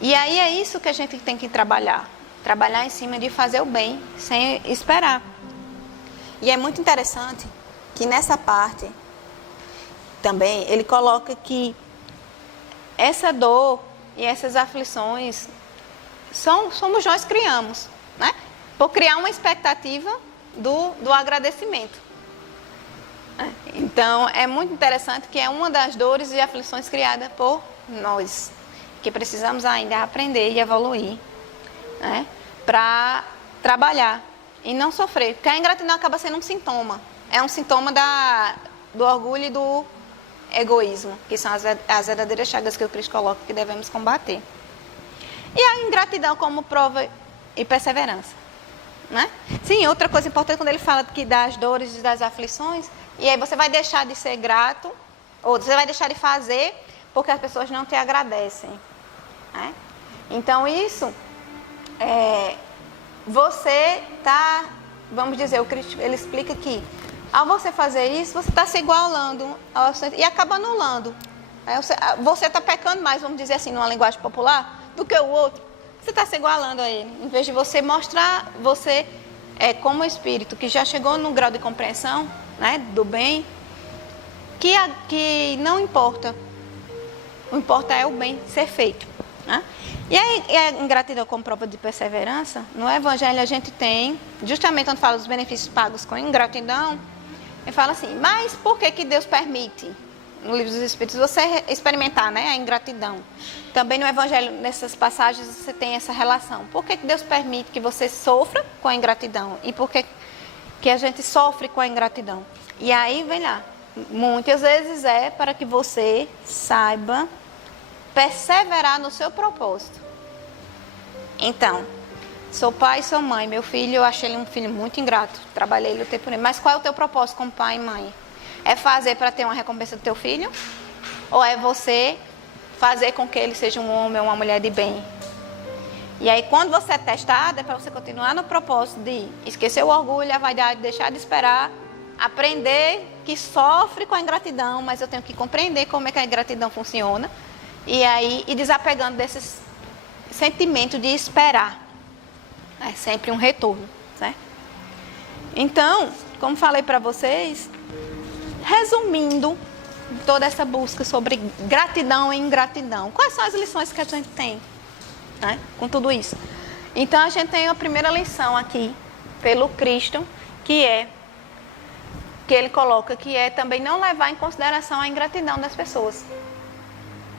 E aí é isso que a gente tem que trabalhar. Trabalhar em cima de fazer o bem, sem esperar. E é muito interessante que nessa parte também ele coloca que essa dor e essas aflições somos nós que criamos, né? Por criar uma expectativa do agradecimento. Então é muito interessante que é uma das dores e aflições criadas por nós, que precisamos ainda aprender e evoluir, né? Para trabalhar e não sofrer, porque a ingratidão acaba sendo um sintoma. É um sintoma do orgulho e do egoísmo, que são as verdadeiras chagas que o Cristo coloca que devemos combater. E a ingratidão como prova e perseverança, né? Sim, outra coisa importante quando ele fala que das dores e das aflições, e aí você vai deixar de ser grato, ou você vai deixar de fazer porque as pessoas não te agradecem, né? Então isso, você está, vamos dizer, o Cristo, ele explica que ao você fazer isso, você está se igualando e acaba anulando. Você está pecando mais, vamos dizer assim, numa linguagem popular, do que o outro. Você está se igualando a ele. Em vez de você mostrar, você, como espírito que já chegou num grau de compreensão, né, do bem, que não importa. O importa é o bem ser feito, né? E a ingratidão como prova de perseverança, no Evangelho a gente tem, justamente quando fala dos benefícios pagos com ingratidão, ele fala assim, mas por que Deus permite, no Livro dos Espíritos, você experimentar, né, a ingratidão? Também no Evangelho, nessas passagens, você tem essa relação. Por que Deus permite que você sofra com a ingratidão? E por que a gente sofre com a ingratidão? E aí, vem lá, muitas vezes é para que você saiba perseverar no seu propósito. Então, sou pai, sou mãe, meu filho, eu achei ele um filho muito ingrato, trabalhei, lutei por ele, mas qual é o teu propósito como pai e mãe? É fazer para ter uma recompensa do teu filho? Ou é você fazer com que ele seja um homem ou uma mulher de bem? E aí quando você é testado, é para você continuar no propósito de esquecer o orgulho, a vaidade, deixar de esperar, aprender que sofre com a ingratidão, mas eu tenho que compreender como é que a ingratidão funciona, e aí ir desapegando desses sentimentos de esperar. É sempre um retorno, certo? Então, como falei para vocês, resumindo toda essa busca sobre gratidão e ingratidão, quais são as lições que a gente tem, né, com tudo isso? Então, a gente tem a primeira lição aqui, pelo Cristo, que ele coloca, que é também não levar em consideração a ingratidão das pessoas.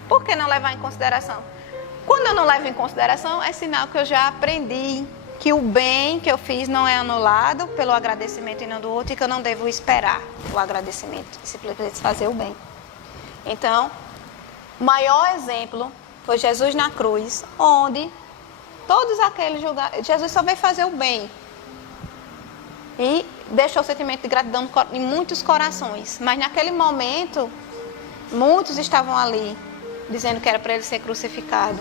Por que não levar em consideração? Quando eu não levo em consideração, é sinal que eu já aprendi que o bem que eu fiz não é anulado pelo agradecimento e não do outro, e que eu não devo esperar o agradecimento, simplesmente fazer o bem. Então, o maior exemplo foi Jesus na cruz, onde todos aqueles julgados, Jesus só veio fazer o bem e deixou o sentimento de gratidão em muitos corações, mas naquele momento muitos estavam ali dizendo que era para ele ser crucificado.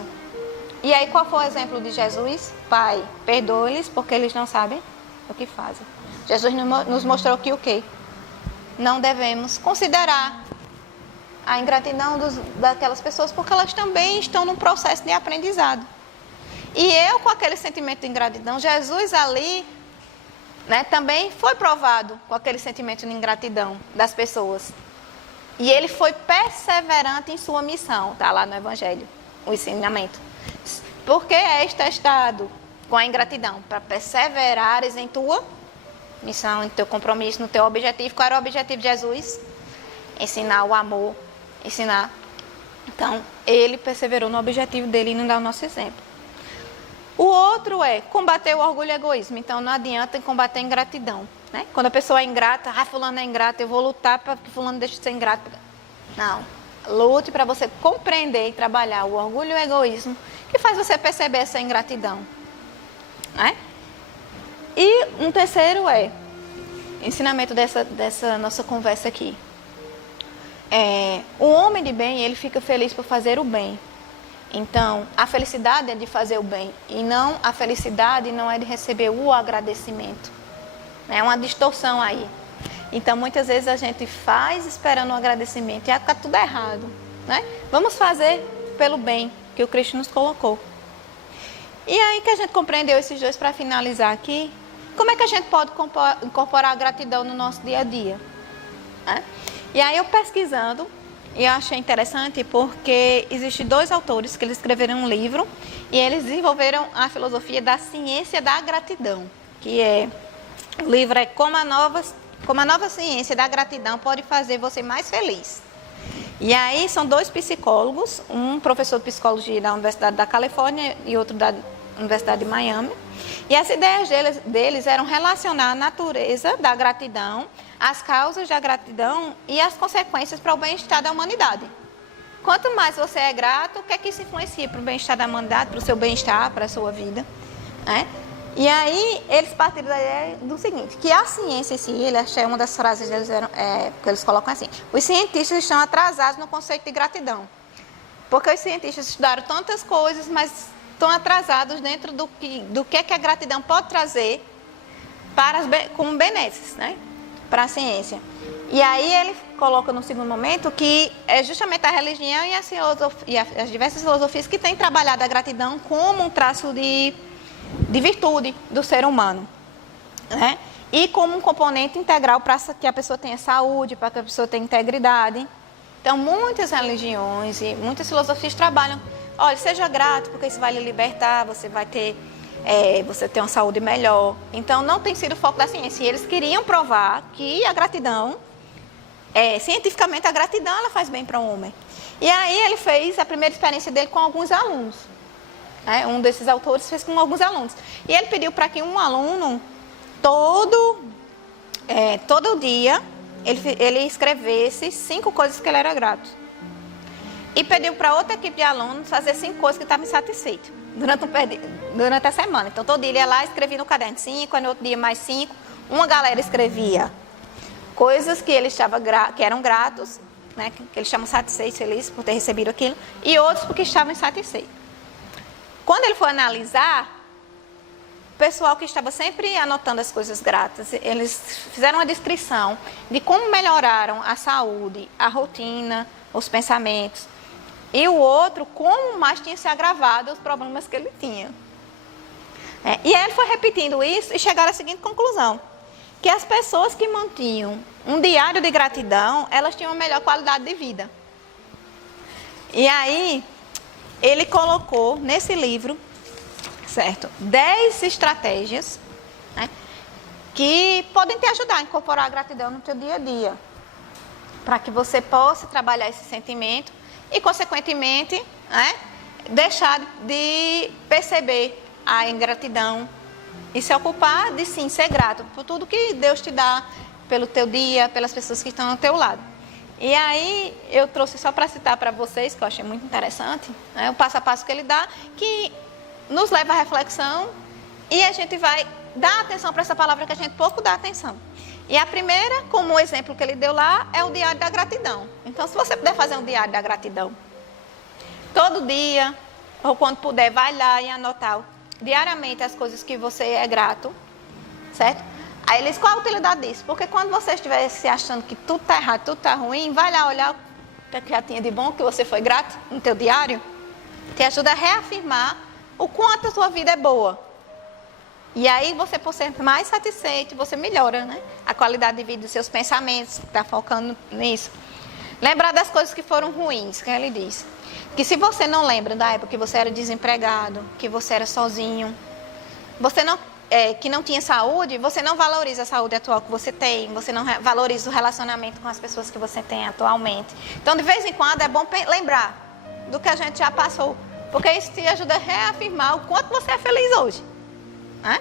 E aí qual foi o exemplo de Jesus? Pai, perdoe-lhes porque eles não sabem o que fazem. Jesus nos mostrou que o quê? Não devemos considerar a ingratidão daquelas pessoas, porque elas também estão num processo de aprendizado. E eu, com aquele sentimento de ingratidão, Jesus ali, né, também foi provado com aquele sentimento de ingratidão das pessoas. E ele foi perseverante em sua missão, está lá no Evangelho, o ensinamento. Porque és testado com a ingratidão, para perseverares em tua missão, em teu compromisso, no teu objetivo. Qual era o objetivo de Jesus? Ensinar o amor, ensinar. Então, ele perseverou no objetivo dele e não dá o nosso exemplo. O outro é combater o orgulho e o egoísmo. Então, não adianta combater a ingratidão. né? Quando a pessoa é ingrata, fulano é ingrato, eu vou lutar para que fulano deixe de ser ingrato. Não. Lute para você compreender e trabalhar o orgulho e o egoísmo que faz você perceber essa ingratidão, né? E um terceiro ensinamento dessa nossa conversa aqui. O homem de bem, ele fica feliz por fazer o bem. Então, a felicidade é de fazer o bem e não a felicidade não é de receber o agradecimento. É uma distorção aí. Então, muitas vezes a gente faz esperando um agradecimento e está tudo errado, né? Vamos fazer pelo bem que o Cristo nos colocou. E aí que a gente compreendeu esses dois para finalizar aqui, como é que a gente pode incorporar a gratidão no nosso dia a dia? Né? E aí eu pesquisando, e eu achei interessante porque existem dois autores que eles escreveram um livro e eles desenvolveram a filosofia da ciência da gratidão, que o livro é Como a nova ciência da gratidão pode fazer você mais feliz. E aí são dois psicólogos, um professor de psicologia da Universidade da Califórnia e outro da Universidade de Miami. E as ideias deles eram relacionar a natureza da gratidão, as causas da gratidão e as consequências para o bem-estar da humanidade. Quanto mais você é grato, o que é que isso influencia para o bem-estar da humanidade, para o seu bem-estar, para a sua vida, né? E aí, eles partiram da ideia do seguinte, que a ciência em si, ele achei uma das frases deles, que eles colocam assim, os cientistas estão atrasados no conceito de gratidão. Porque os cientistas estudaram tantas coisas, mas estão atrasados dentro do que a gratidão pode trazer como benesses, né? Para a ciência. E aí ele coloca no segundo momento que é justamente a religião e as diversas filosofias que têm trabalhado a gratidão como um traço de virtude do ser humano, né? E como um componente integral para que a pessoa tenha saúde, para que a pessoa tenha integridade. Então, muitas religiões e muitas filosofias trabalham, olha, seja grato, porque isso vai lhe libertar, você vai ter, você ter uma saúde melhor. Então, não tem sido o foco da ciência. E eles queriam provar que a gratidão, cientificamente, a gratidão ela faz bem para o homem. E aí ele fez a primeira experiência dele com alguns alunos. Um desses autores fez com alguns alunos. E ele pediu para que um aluno, todo dia, ele escrevesse 5 coisas que ele era grato. E pediu para outra equipe de alunos fazer 5 coisas que estavam insatisfeitos durante a semana. Então, todo dia ele ia lá e escrevia no caderno 5, no outro dia mais 5. Uma galera escrevia coisas que que eram gratos, né, que eles chamam satisfeitos, felizes por ter recebido aquilo, e outros porque estavam insatisfeitos. Quando ele foi analisar, o pessoal que estava sempre anotando as coisas gratas, eles fizeram uma descrição de como melhoraram a saúde, a rotina, os pensamentos. E o outro, como mais tinha se agravado os problemas que ele tinha. E aí ele foi repetindo isso e chegaram à seguinte conclusão, que as pessoas que mantinham um diário de gratidão, elas tinham uma melhor qualidade de vida. E aí ele colocou nesse livro, certo, 10 estratégias, né, que podem te ajudar a incorporar a gratidão no teu dia a dia, para que você possa trabalhar esse sentimento e, consequentemente, né, deixar de perceber a ingratidão e se ocupar de, sim, ser grato por tudo que Deus te dá, pelo teu dia, pelas pessoas que estão ao teu lado. E aí, eu trouxe só para citar para vocês, que eu achei muito interessante, né, o passo a passo que ele dá, que nos leva à reflexão e a gente vai dar atenção para essa palavra que a gente pouco dá atenção. E a primeira, como o exemplo que ele deu lá, é o diário da gratidão. Então, se você puder fazer um diário da gratidão, todo dia, ou quando puder, vai lá e anotar diariamente as coisas que você é grato, certo? Aí eles, qual a utilidade disso? Porque quando você estiver se achando que tudo está errado, tudo está ruim, vai lá olhar o que já tinha de bom, que você foi grato no teu diário, te ajuda a reafirmar o quanto a sua vida é boa. E aí você, por ser mais satisfeito, você melhora, né, a qualidade de vida dos seus pensamentos, está focando nisso. Lembrar das coisas que foram ruins, que ele diz. Que se você não lembra da época que você era desempregado, que você era sozinho, que não tinha saúde, você não valoriza a saúde atual que você tem, você não valoriza o relacionamento com as pessoas que você tem atualmente. Então, de vez em quando, é bom lembrar do que a gente já passou, porque isso te ajuda a reafirmar o quanto você é feliz hoje. Né?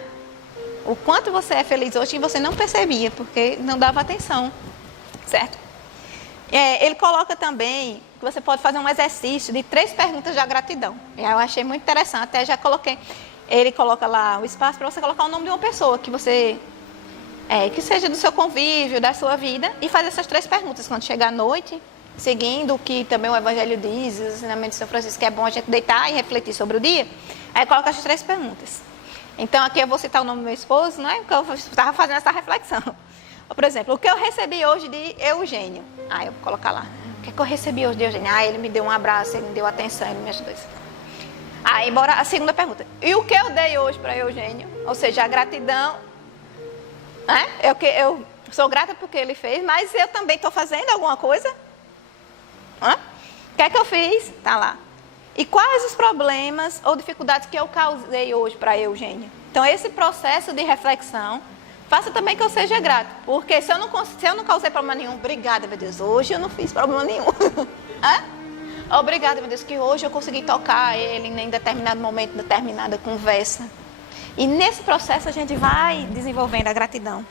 O quanto você é feliz hoje e você não percebia, porque não dava atenção, certo? Ele coloca também que você pode fazer um exercício de 3 perguntas de gratidão. Eu achei muito interessante, até já coloquei. Ele coloca lá o espaço para você colocar o nome de uma pessoa que você... que seja do seu convívio, da sua vida, e fazer essas 3 perguntas quando chegar à noite, seguindo o que também o Evangelho diz, os ensinamentos de São Francisco, que é bom a gente deitar e refletir sobre o dia. Aí coloca as 3 perguntas. Então aqui eu vou citar o nome do meu esposo, né? Porque eu estava fazendo essa reflexão. Por exemplo, o que eu recebi hoje de Eugênio? Aí eu vou colocar lá. O que eu recebi hoje de Eugênio? Ele me deu um abraço, ele me deu atenção, ele me ajudou. Aí bora a segunda pergunta. E o que eu dei hoje para Eugênio? Ou seja, a gratidão. Eu sou grata porque ele fez, mas eu também estou fazendo alguma coisa? O que é que eu fiz? Tá lá. E quais os problemas ou dificuldades que eu causei hoje para Eugênio? Então, esse processo de reflexão, faça também que eu seja grato. Porque se eu não causei problema nenhum, obrigada, meu Deus, hoje eu não fiz problema nenhum. Obrigada, meu Deus, que hoje eu consegui tocar ele em determinado momento, determinada conversa. E nesse processo a gente vai desenvolvendo a gratidão.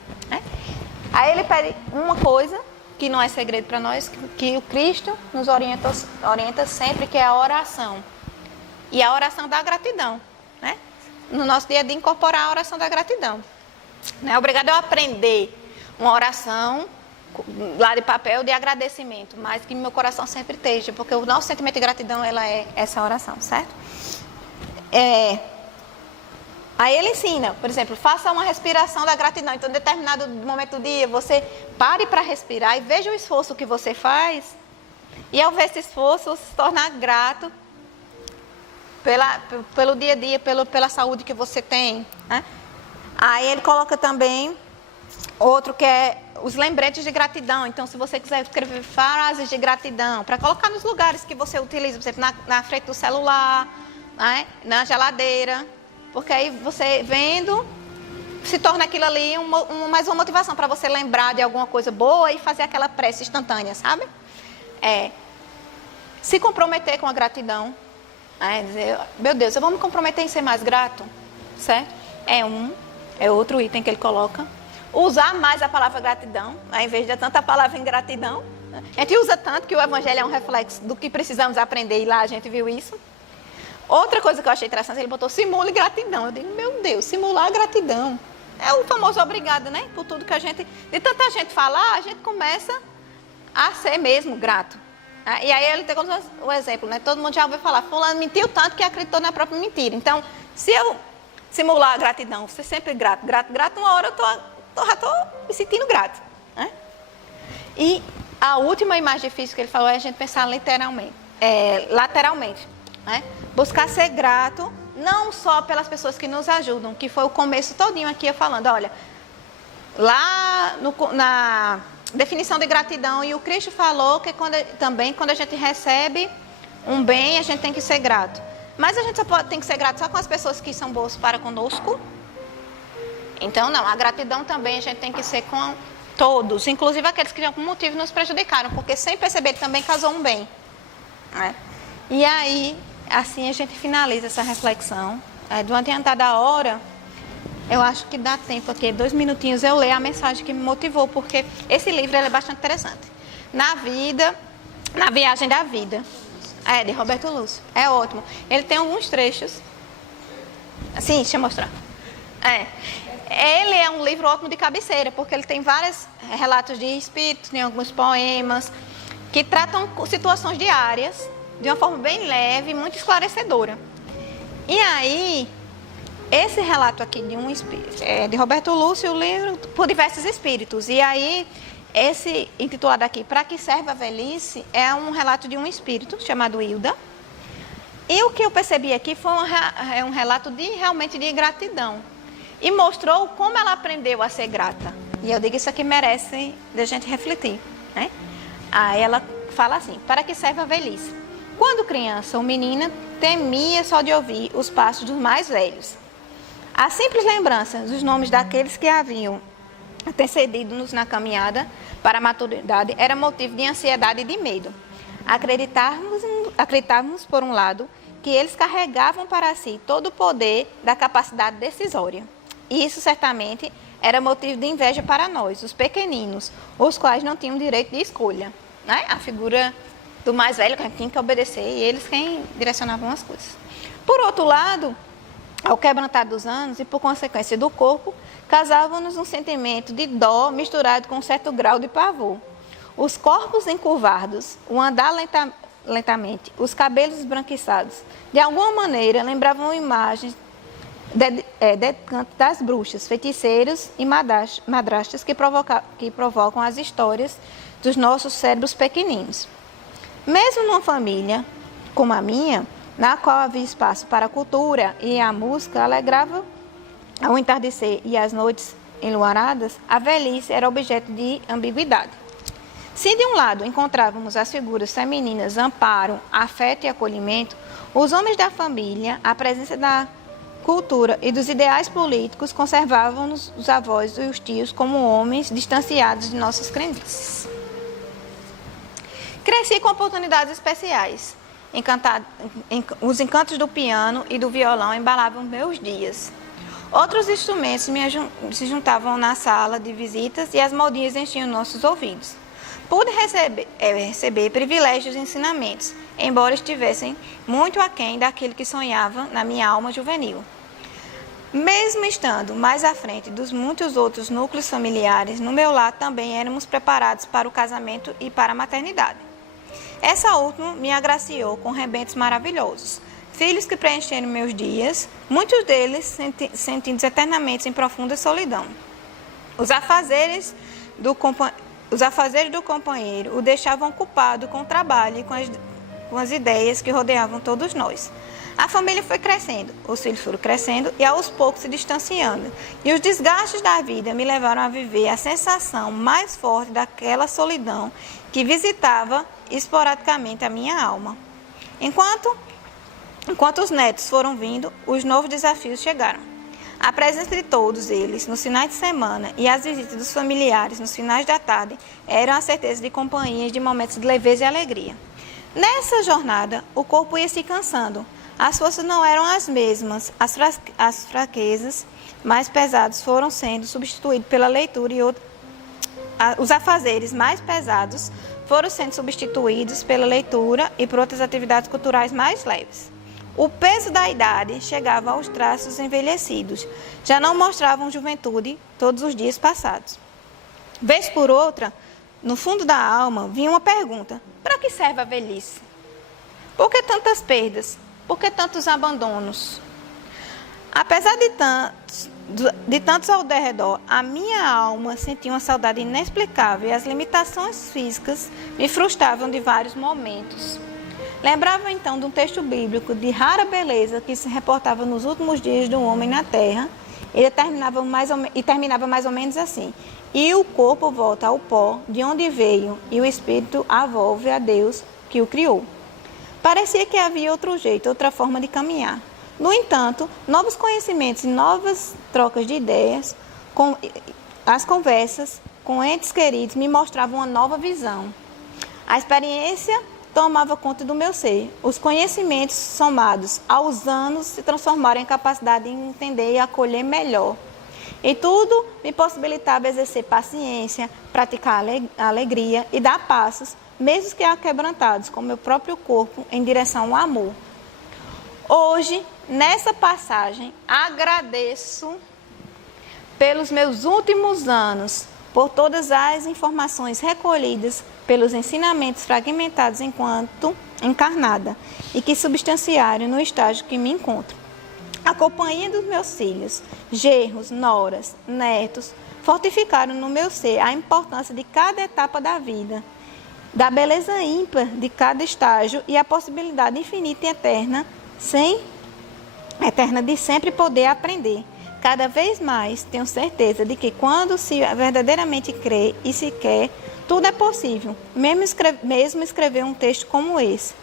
Aí ele pede uma coisa, que não é segredo para nós, que o Cristo nos orienta sempre, que é a oração. E a oração da gratidão. Né? No nosso dia a dia, incorporar a oração da gratidão. Não é obrigado a aprender uma oração lá de papel de agradecimento, mas que meu coração sempre esteja, porque o nosso sentimento de gratidão, ela é essa oração, certo? Aí ele ensina, por exemplo, faça uma respiração da gratidão. Então, em determinado momento do dia, você pare para respirar e veja o esforço que você faz. E ao ver esse esforço, se tornar grato pelo dia a dia, pela saúde que você tem. Né? Aí ele coloca também outro que é os lembretes de gratidão. Então, se você quiser escrever frases de gratidão, para colocar nos lugares que você utiliza, por exemplo, na frente do celular, né? Na geladeira. Porque aí você vendo, se torna aquilo ali mais uma motivação para você lembrar de alguma coisa boa e fazer aquela prece instantânea, sabe? Se comprometer com a gratidão. Dizer, meu Deus, eu vou me comprometer em ser mais grato, certo? É outro item que ele coloca. Usar mais a palavra gratidão, ao invés de tanta palavra ingratidão. A gente usa tanto que o Evangelho é um reflexo do que precisamos aprender e lá a gente viu isso. Outra coisa que eu achei interessante, ele botou simule gratidão. Eu digo, meu Deus, simular gratidão. É o famoso obrigado, né? Por tudo que de tanta gente falar, a gente começa a ser mesmo grato. E aí ele tem o exemplo, né? Todo mundo já ouviu falar, fulano mentiu tanto que acreditou na própria mentira. Então, se eu simular a gratidão, ser sempre grato, uma hora eu já estou me sentindo grato. Né? E a última e mais difícil que ele falou é a gente pensar lateralmente. Né? Buscar ser grato, não só pelas pessoas que nos ajudam, que foi o começo todinho aqui eu falando, olha, lá na definição de gratidão, e o Cristo falou que também quando a gente recebe um bem, a gente tem que ser grato. Mas a gente tem que ser grato só com as pessoas que são boas para conosco? Então não, a gratidão também a gente tem que ser com todos, inclusive aqueles que de algum motivo nos prejudicaram, porque sem perceber também causou um bem. Né? E aí, assim a gente finaliza essa reflexão. Do adiantar da hora, eu acho que dá tempo aqui, 2 minutinhos eu ler a mensagem que me motivou, porque esse livro é bastante interessante. Na Viagem da Vida, de Roberto Lúcio, é ótimo. Ele tem alguns trechos, assim, deixa eu mostrar. Ele é um livro ótimo de cabeceira, porque ele tem vários relatos de espíritos, tem alguns poemas, que tratam situações diárias, de uma forma bem leve e muito esclarecedora. E aí, esse relato aqui de um espírito, de Roberto Lúcio, o livro por diversos espíritos. E aí, esse intitulado aqui, Para que serve a velhice, é um relato de um espírito chamado Hilda. E o que eu percebi aqui foi um relato realmente de gratidão. E mostrou como ela aprendeu a ser grata. E eu digo, isso aqui merece da gente refletir. Né? Aí ela fala assim, para que serve a velhice? Quando criança ou menina, temia só de ouvir os passos dos mais velhos. A simples lembrança dos nomes daqueles que haviam antecedido-nos na caminhada para a maturidade era motivo de ansiedade e de medo. Acreditávamos, por um lado, que eles carregavam para si todo o poder da capacidade decisória. E isso certamente era motivo de inveja para nós, os pequeninos, os quais não tinham direito de escolha, né? A figura do mais velho que tinha que obedecer e eles quem direcionavam as coisas. Por outro lado, ao quebrantar dos anos e por consequência do corpo, causávamos um sentimento de dó misturado com um certo grau de pavor. Os corpos encurvados, o andar lentamente, os cabelos esbranquiçados, de alguma maneira lembravam imagens das bruxas, feiticeiros e madrastas que provocam as histórias dos nossos cérebros pequeninos. Mesmo numa família como a minha, na qual havia espaço para a cultura e a música alegrava ao entardecer e as noites enluaradas, a velhice era objeto de ambiguidade. Se de um lado encontrávamos as figuras femininas amparo, afeto e acolhimento, os homens da família, a presença da cultura e dos ideais políticos conservavam os avós e os tios como homens distanciados de nossas crendices. Cresci com oportunidades especiais. Os encantos do piano e do violão embalavam meus dias. Outros instrumentos se juntavam na sala de visitas e as modinhas enchiam nossos ouvidos. Pude receber privilégios e ensinamentos, embora estivessem muito aquém daquilo que sonhava na minha alma juvenil. Mesmo estando mais à frente dos muitos outros núcleos familiares, no meu lar também éramos preparados para o casamento e para a maternidade. Essa última me agraciou com rebentos maravilhosos, filhos que preencheram meus dias, muitos deles sentindo eternamente em profunda solidão. Os afazeres do companheiro o deixavam ocupado com o trabalho e com as ideias que rodeavam todos nós. A família foi crescendo, os filhos foram crescendo e aos poucos se distanciando. E os desgastes da vida me levaram a viver a sensação mais forte daquela solidão que visitava esporadicamente a minha alma. Enquanto os netos foram vindo, os novos desafios chegaram. A presença de todos eles nos finais de semana e as visitas dos familiares nos finais da tarde eram a certeza de companhias de momentos de leveza e alegria. Nessa jornada, o corpo ia se cansando. As forças não eram as mesmas, as fraquezas mais pesadas foram sendo substituídas pela leitura e os afazeres mais pesados foram sendo substituídos pela leitura e por outras atividades culturais mais leves. O peso da idade chegava aos traços envelhecidos, já não mostravam juventude todos os dias passados. Vez por outra, no fundo da alma, vinha uma pergunta: para que serve a velhice? Por que tantas perdas? Por que tantos abandonos? Apesar de tantos ao derredor, a minha alma sentia uma saudade inexplicável e as limitações físicas me frustravam de vários momentos. Lembrava então de um texto bíblico de rara beleza que se reportava nos últimos dias do homem na terra e terminava mais ou menos assim: e o corpo volta ao pó de onde veio e o espírito volve a Deus que o criou. Parecia que havia outro jeito, outra forma de caminhar. No entanto, novos conhecimentos e novas trocas de ideias, as conversas com entes queridos me mostravam uma nova visão. A experiência tomava conta do meu ser. Os conhecimentos somados aos anos se transformaram em capacidade de entender e acolher melhor. E tudo me possibilitava exercer paciência, praticar a alegria e dar passos, mesmo que aquebrantados, com meu próprio corpo, em direção ao amor. Hoje, nessa passagem, agradeço pelos meus últimos anos, por todas as informações recolhidas, pelos ensinamentos fragmentados enquanto encarnada e que substanciaram no estágio que me encontro. A companhia dos meus filhos, genros, noras, netos, fortificaram no meu ser a importância de cada etapa da vida, da beleza ímpar de cada estágio e a possibilidade infinita e eterna de sempre poder aprender. Cada vez mais tenho certeza de que quando se verdadeiramente crê e se quer, tudo é possível, mesmo escrever um texto como esse.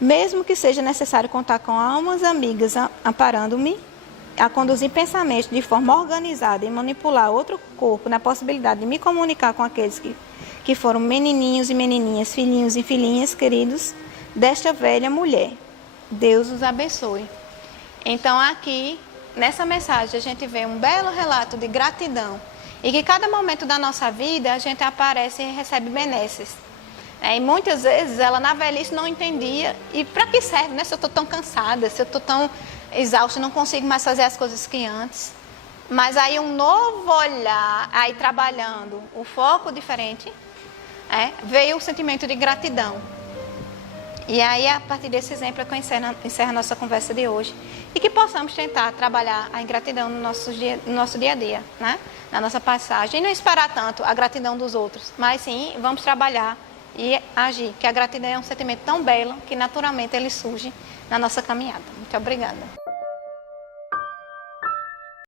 Mesmo que seja necessário contar com almas amigas amparando-me, a conduzir pensamentos de forma organizada e manipular outro corpo na possibilidade de me comunicar com aqueles que foram menininhos e menininhas, filhinhos e filhinhas queridos desta velha mulher. Deus os abençoe. Então aqui nessa mensagem a gente vê um belo relato de gratidão e que cada momento da nossa vida a gente aparece e recebe benesses. E muitas vezes ela na velhice não entendia e para que serve, né? Se eu estou tão cansada, se eu estou tão exausta, não consigo mais fazer as coisas que antes. Mas aí um novo olhar, aí trabalhando o foco diferente, veio o sentimento de gratidão. E aí, a partir desse exemplo, é que eu encerro a nossa conversa de hoje. E que possamos tentar trabalhar a ingratidão no nosso dia a dia, né? Na nossa passagem. E não esperar tanto a gratidão dos outros, mas sim, vamos trabalhar e agir. Que a gratidão é um sentimento tão belo que naturalmente ele surge na nossa caminhada. Muito obrigada.